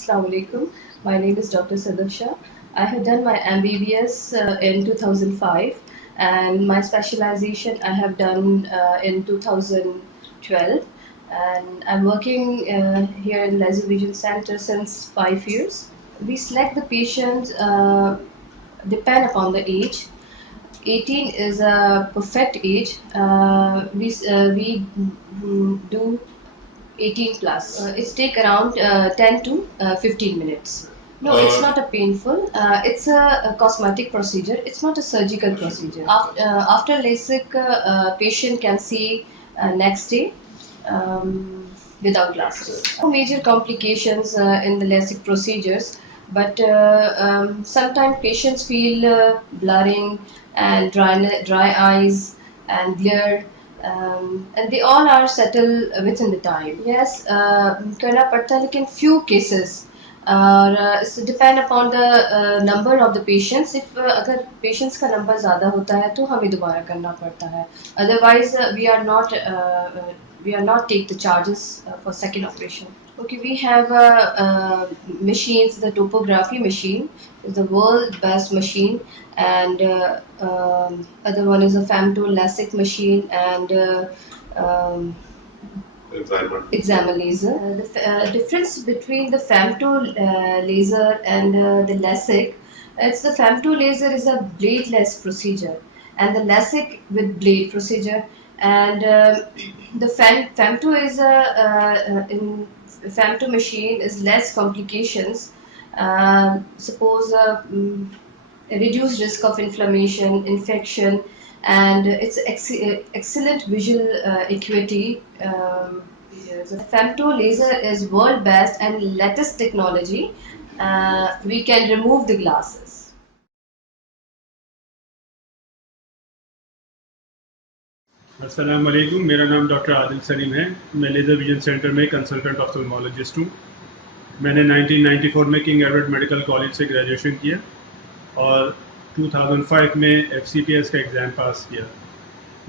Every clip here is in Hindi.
Assalamu alaikum. My name is Dr. Sadaksha. I have done my MBBS in 2005 and my specialization I have done in 2012, and I'm working here in Laser Vision Center since 5 years. We select the patient depend upon the age. 18 is a perfect age. We do 18 plus. It's take around 10 to 15 minutes. No, it's not a painful. It's a cosmetic procedure. It's not a surgical procedure. After LASIK, patient can see next day without glasses. No major complications in the LASIK procedures, but sometimes patients feel blurring and dry eyes and glare, and they all are settled within the time. Yes, करना पड़ता है, लेकिन few cases और इससे depend upon the number of the patients. If अगर patients का number ज़्यादा होता है तो हमें दोबारा करना पड़ता है. Otherwise, we are not take the charges for second operation. Okay, we have machines. The topography machine is the world best machine, and other one is a femto LASIK machine and examer laser. The difference between the femto laser and the LASIK, it's the femto laser is a bladeless procedure, and the LASIK with blade procedure. And the femto is in femto machine is less complications. Suppose a reduced risk of inflammation, infection, and it's excellent visual acuity. The femto laser is world best and latest technology. We can remove the glasses. अस्सलाम वालेकुम, मेरा नाम डॉक्टर आदिल सलीम है। मैं लेज़र विजन सेंटर में कंसल्टेंट ऑफ्थल्मोलॉजिस्ट हूँ। मैंने 1994 में किंग एडवर्ड मेडिकल कॉलेज से ग्रेजुएशन किया और 2005 में FCPS का एग्ज़ाम पास किया।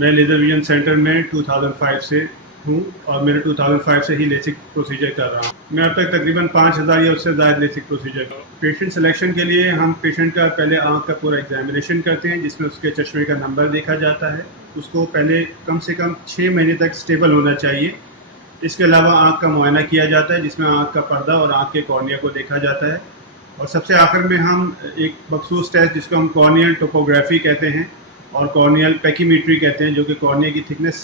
मैं लेज़र विजन सेंटर में 2005 से हूँ और मेरे 2005 से ही लेसिक प्रोसीजर कर रहा हूँ। मैं अब तक तकरीबन 5000 या उससे ज़्यादा लेसिक प्रोसीजर कर रहा हूँ। पेशेंट सिलेक्शन के लिए हम पेशेंट का पहले आँख का पूरा एग्जामिनेशन करते हैं, जिसमें उसके चश्मे का नंबर देखा जाता है। उसको पहले कम से कम 6 महीने तक स्टेबल होना चाहिए। इसके अलावा आँख का मुआयना किया जाता है, जिसमें आँख का पर्दा और आँख के कॉर्निया को देखा जाता है। और सबसे आखिर में हम एक मखसूस टेस्ट जिसको हम कॉर्नियल टोपोग्राफी कहते हैं और कॉर्नियल पैकीमेट्री कहते हैं, जो कि कॉर्निया की थिकनेस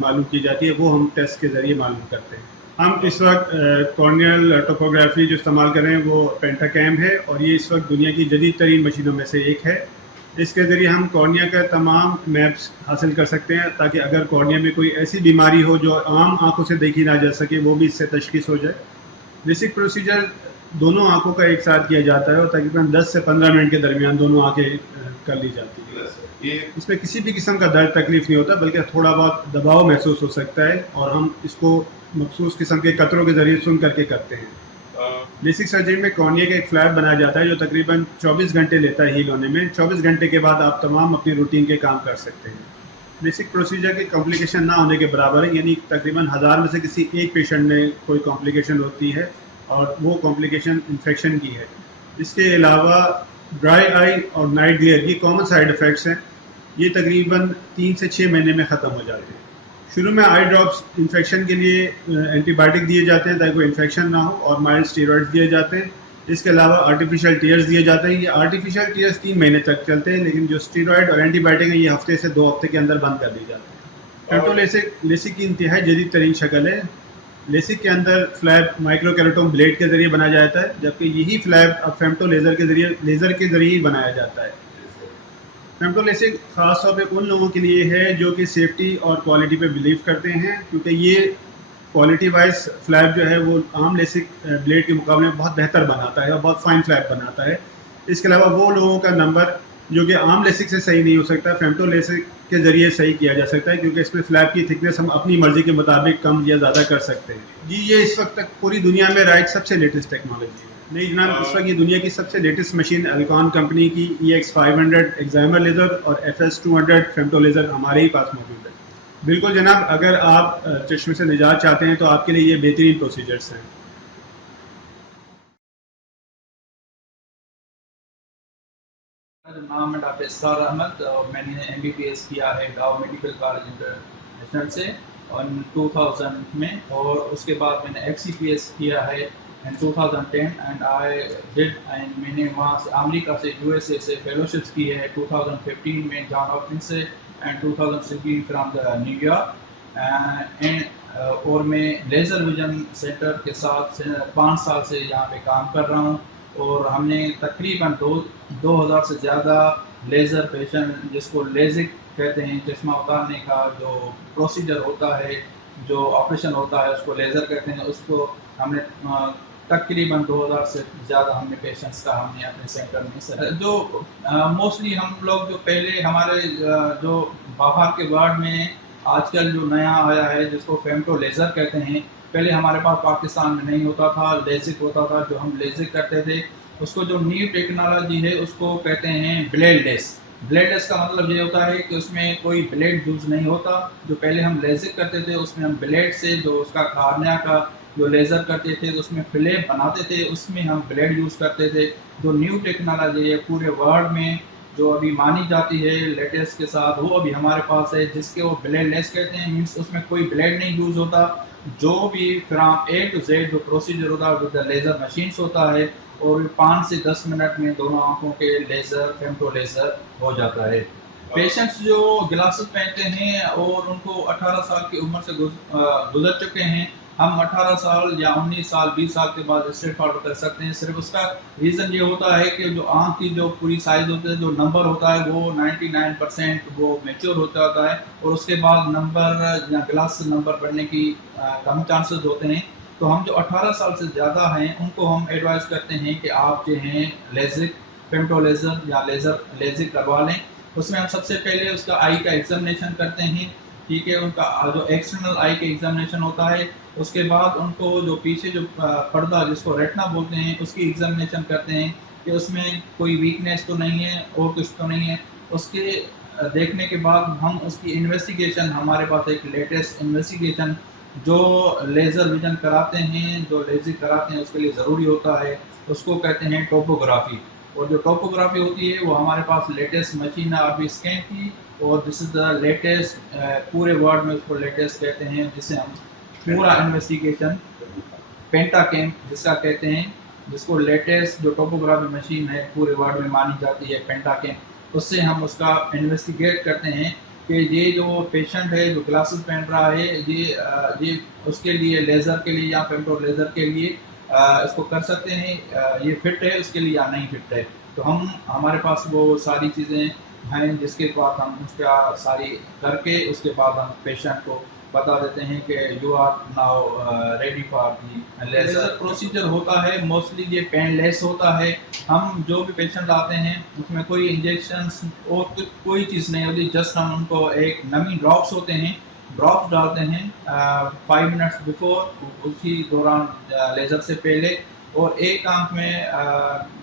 मालूम की जाती है, वो हम टेस्ट के ज़रिए मालूम करते हैं। हम इस वक्त कॉर्नियल टोपोग्राफी जो इस्तेमाल कर रहे हैं वो पेंटाकैम है और ये इस वक्त दुनिया की जदीद तरीन मशीनों में से एक है। इसके ज़रिए हम कॉर्निया का तमाम मैप्स हासिल कर सकते हैं, ताकि अगर कॉर्निया में कोई ऐसी बीमारी हो जो आम आँखों से देखी ना जा सके, वो भी इससे तशखीस हो जाए। बेसिक प्रोसीजर दोनों आँखों का एक साथ किया जाता है और तकरीबन 10 से 15 मिनट के दरमियान दोनों आँखें कर ली जाती है। इसमें किसी भी किस्म का दर्द तकलीफ नहीं होता, बल्कि थोड़ा बहुत दबाव महसूस हो सकता है और हम इसको मखसूस किस्म के कतरों के ज़रिए सुन करके करते हैं। बेसिक सर्जरी में कॉर्निया का एक फ्लैप बनाया जाता है जो तकरीबन 24 घंटे लेता है हील होने में। 24 घंटे के बाद आप तमाम अपनी रूटीन के काम कर सकते हैं। बेसिक प्रोसीजर की कॉम्प्लिकेशन ना होने के बराबर है, यानी तकरीबन 1000 में से किसी एक पेशेंट में कोई कॉम्प्लिकेशन होती है और वो कॉम्प्लिकेशन इन्फेक्शन की है। इसके अलावा ड्राई आई और नाइट ग्लेयर ये कॉमन साइड इफ़ेक्ट्स हैं। ये तकरीबन 3 से 6 महीने में ख़त्म हो जाते हैं। शुरू में आई ड्रॉप्स इन्फेक्शन के लिए एंटीबायोटिक दिए जाते हैं ताकि कोई इन्फेक्शन ना हो, और माइल्ड स्टेरॉइड्स दिए जाते हैं। इसके अलावा आर्टिफिशियल टीयर्स दिए जाते हैं। ये आर्टिफिशियल टीयर्स 3 महीने तक चलते हैं, लेकिन जो स्टेरॉइड और एंटीबायोटिक है ये हफ्ते से 2 हफ्ते के अंदर बंद कर दी जाते हैं। फेम्टो लेसिक की इंतहाई जदीद तरीन शक्ल है। लेसिक के अंदर फ्लैप माइक्रोकेराटोम ब्लेड के जरिए बनाया जाता है, जबकि यही फ्लैप अब फेम्टो लेज़र के जरिए ही बनाया जाता है। फेम्टो लेसिक ख़ास तौर पे उन लोगों के लिए है जो कि सेफ्टी और क्वालिटी पे बिलीव करते हैं, क्योंकि ये क्वालिटी वाइज फ्लैप जो है वो आम लेसिक ब्लेड के मुकाबले में बहुत बेहतर बनाता है और बहुत फाइन फ्लैप बनाता है। इसके अलावा वो लोगों का नंबर जो कि आम लेसिक से सही नहीं हो सकता, फेम्टो लेसिक के ज़रिए सही किया जा सकता है, क्योंकि इसमें फ्लैप की थिकनेस हम अपनी मर्ज़ी के मुताबिक कम या ज़्यादा कर सकते हैं। जी, ये इस वक्त तक पूरी दुनिया में राइट सबसे लेटेस्ट टेक्नोलॉजी है। नहीं जनाब, इस वक्त ये दुनिया की सबसे लेटेस्ट मशीन अल्कॉन कंपनी की EX500 एग्जामर लेज़र और FS200 फेम्टो लेज़र हमारे ही पास मौजूद है। बिल्कुल जनाब, अगर आप चश्मे से निजात चाहते हैं तो आपके लिए ये बेहतरीन प्रोसीजर्स हैं। मेरा नाम है डॉक्टर इसरार अहमद और मैंने MBBS किया है डाउ मेडिकल कॉलेज इंटरनेशनल से और 2000 में, और उसके बाद मैंने FCPS किया है इन 2010 एंड आई डिड एंड मैंने वहाँ से अमेरिका से USA से फेलोशिप्स की है 2015 में जॉन हॉपकिंस से and 2016 from the New York and और मैं लेज़र विजन सेंटर के साथ 5 साल से यहाँ पे काम कर रहा हूँ और हमने तकरीबन 2000 से ज़्यादा लेज़र पेशेंट जिसको लेजिक कहते हैं, चश्मा उतारने का जो प्रोसीजर होता है, जो ऑपरेशन होता है उसको लेज़र कहते हैं, उसको हमने तकरीबन 2000 से ज़्यादा हमने पेशेंट्स का हमने अपने सेंटर में सर जो मोस्टली हम लोग जो पहले हमारे जो बाहर के वार्ड में आजकल जो नया आया है जिसको फेमटो लेज़र कहते हैं, पहले हमारे पास पाकिस्तान में नहीं होता था, लेजिक होता था जो हम लेजिक करते थे। उसको जो न्यू टेक्नोलॉजी है उसको कहते हैं ब्लेडलेस। ब्लेडलेस का मतलब ये होता है कि उसमें कोई ब्लेड यूज नहीं होता। जो पहले हम लेजिक करते थे उसमें हम ब्लेड से जो उसका कार्निया का जो लेज़र करते थे तो उसमें फिलेम बनाते थे, उसमें हम ब्लेड यूज़ करते थे। जो न्यू टेक्नोलॉजी है पूरे वर्ल्ड में जो अभी मानी जाती है लेटेस्ट के साथ, वो अभी हमारे पास है जिसके वो ब्लेडलेस कहते हैं। मीन्स उसमें कोई ब्लेड नहीं यूज होता, जो भी फ्रॉम A to Z जो प्रोसीजर होता है विद लेज़र मशीन्स होता है और 5 से 10 मिनट में दोनों आंखों के लेज़र फेमटो लेज़र हो जाता है। पेशेंट्स जो ग्लासेस पहनते हैं और उनको 18 साल की उम्र से गुजर चुके हैं, हम 18 साल या 19 साल 20 साल के बाद स्ट्रेट फॉरवर्ड कर सकते हैं। सिर्फ उसका रीज़न ये होता है कि जो आंख की जो पूरी साइज होती है, जो नंबर होता है वो 99% वो मेच्योर होता है और उसके बाद नंबर या ग्लास नंबर बढ़ने की कम चांसेस होते हैं। तो हम जो 18 साल से ज़्यादा हैं उनको हम एडवाइस करते हैं कि आप जो हैं लेजिक फेमटो लेज़र या लेजिक करवा लें। उसमें हम सबसे पहले उसका आई का एग्जामिनेशन करते हैं, ठीक है, उनका जो एक्सटर्नल आई का एग्जामिनेशन होता है। उसके बाद उनको जो पीछे जो पर्दा जिसको रेटिना बोलते हैं उसकी एग्जामिनेशन करते हैं कि उसमें कोई वीकनेस तो नहीं है और कुछ तो नहीं है। उसके देखने के बाद हम उसकी इन्वेस्टिगेशन, हमारे पास एक लेटेस्ट इन्वेस्टिगेशन जो लेज़र विजन कराते हैं, जो लेजिक कराते हैं उसके लिए ज़रूरी होता है, उसको कहते हैं टोपोग्राफी। और जो टोपोग्राफी होती है वो हमारे पास लेटेस्ट मशीन है अभी स्कैन की, और दिस इज़ द लेटेस्ट, पूरे वर्ल्ड में उसको लेटेस्ट कहते हैं, जिसे हम पूरा इन्वेस्टिगेशन पेंटाकेम जिसका कहते हैं, जिसको लेटेस्ट जो टोपोग्राफी मशीन है पूरे वर्ल्ड में मानी जाती है पेंटाकेम, उससे हम उसका इन्वेस्टिगेट करते हैं कि ये जो पेशेंट है जो ग्लासेस पहन रहा है ये उसके लिए लेज़र के लिए या फेमटो लेज़र के लिए इसको कर सकते हैं, ये फिट है उसके लिए या नहीं फिट है। तो हम हमारे पास वो सारी चीज़ें हैं जिसके बाद हम उसका सारी करके उसके बाद हम पेशेंट को बता देते हैं कि you are now ready for the laser. Procedure होता है मोस्टली ये पेनलेस होता है। हम जो भी पेशेंट आते हैं उसमें कोई इंजेक्शंस और कोई चीज़ नहीं होती, जस्ट हम उनको एक नमी ड्रॉप्स होते हैं, ड्रॉप्स डालते हैं 5 मिनट्स बिफोर, उसी दौरान लेज़र से पहले, और एक आंख में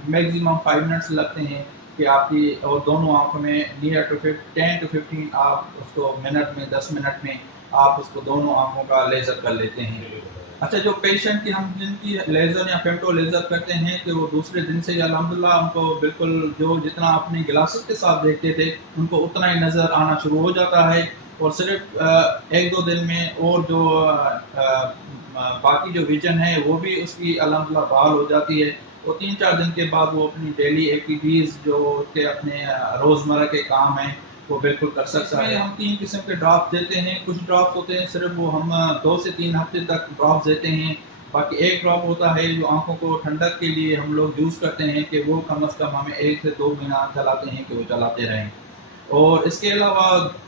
मैक्सिमम 5 मिनट्स लगते हैं कि आपकी, और दोनों आंखों में नियर टू 10 to 15 आप उसको मिनट में 10 मिनट में आप उसको दोनों आंखों का लेज़र कर लेते हैं। अच्छा, जो पेशेंट की हम जिनकी लेज़र या फेमटो लेज़र करते हैं कि वो दूसरे दिन से अल्हम्दुलिल्लाह उनको बिल्कुल जो जितना अपने ग्लासेस के साथ देखते थे उनको उतना ही नज़र आना शुरू हो जाता है, और सिर्फ 1-2 दिन में और जो बाकी जो विजन है वो भी उसकी अल्हम्दुलिल्लाह बहाल हो जाती है, और 3-4 दिन के बाद वो अपनी डेली एक्टिविटीज़ जो उसके अपने रोज़मर्रा के काम हैं वो बिल्कुल कर सकता है। हम 3 किस्म के ड्रॉप देते हैं। कुछ ड्रॉप्स होते हैं सिर्फ वो हम 2 से 3 हफ्ते तक ड्रॉप्स देते हैं। बाकी एक ड्रॉप होता है जो आंखों को ठंडक के लिए हम लोग यूज़ करते हैं कि वो कम से कम हमें 1 से 2 महीना चलाते हैं कि वो चलाते रहें। और इसके अलावा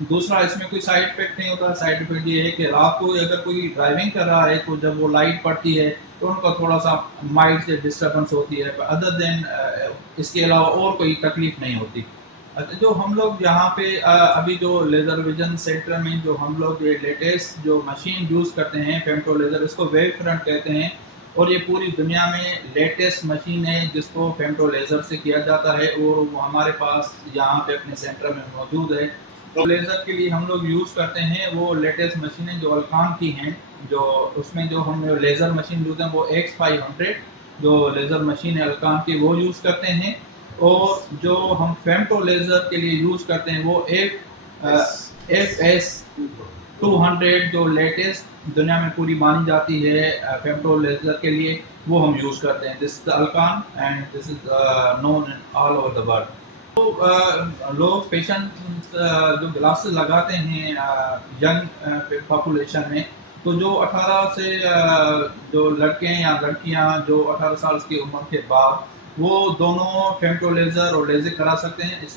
दूसरा इसमें कोई साइड इफेक्ट नहीं होता। साइड इफेक्ट ये है कि रात को अगर कोई ड्राइविंग कर रहा है तो जब वो लाइट पड़ती है तो उनको थोड़ा सा माइल्ड से डिस्टर्बेंस होती है, अदर देन इसके अलावा और कोई तकलीफ नहीं होती। जो हम लोग यहाँ पे अभी जो लेज़र विजन सेंटर में जो हम लोग ये लेटेस्ट जो मशीन यूज़ करते हैं फेमटो लेज़र, इसको वेव फ्रंट कहते हैं, और ये पूरी दुनिया में लेटेस्ट मशीन है जिसको फेमटो लेज़र से किया जाता है, और वो हमारे पास यहाँ पे अपने सेंटर में मौजूद है। तो लेज़र के लिए हम लोग यूज़ करते हैं वो लेटेस्ट मशीनें जो अल्काम की हैं, जो उसमें जो हम लेज़र मशीन यूज़ हैं वो X500 जो लेज़र मशीन है अल्काम की वो यूज़ करते हैं। और जो हम फेमटो लेज़र के लिए यूज़ करते हैं वो FS200 जो लेटेस्ट दुनिया में पूरी मानी जाती है फेमटो लेज़र के लिए, वो हम यूज़ करते हैं। This is alkane and this is known in all over the world. तो लोग पेशेंट जो ग्लासेस लगाते हैं यंग पॉपुलेशन में, तो जो 18 से जो लड़के या लड़कियां जो 18 साल की उम्र के बाद, वो दोनों फेमटो लेज़र और लेज़र करा सकते हैं।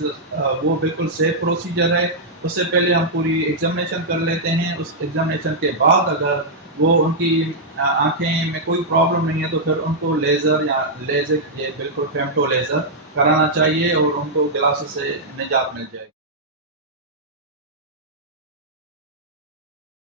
वो बिल्कुल सेफ प्रोसीजर है। उससे पहले हम पूरी एग्जामिनेशन कर लेते हैं। उस एग्जामिनेशन के बाद अगर वो उनकी आंखें में कोई प्रॉब्लम नहीं है तो फिर उनको लेज़र या लेज़र ये बिल्कुल फेमटो लेज़र कराना चाहिए और उनको ग्लासेस से निजात मिल जाएगी।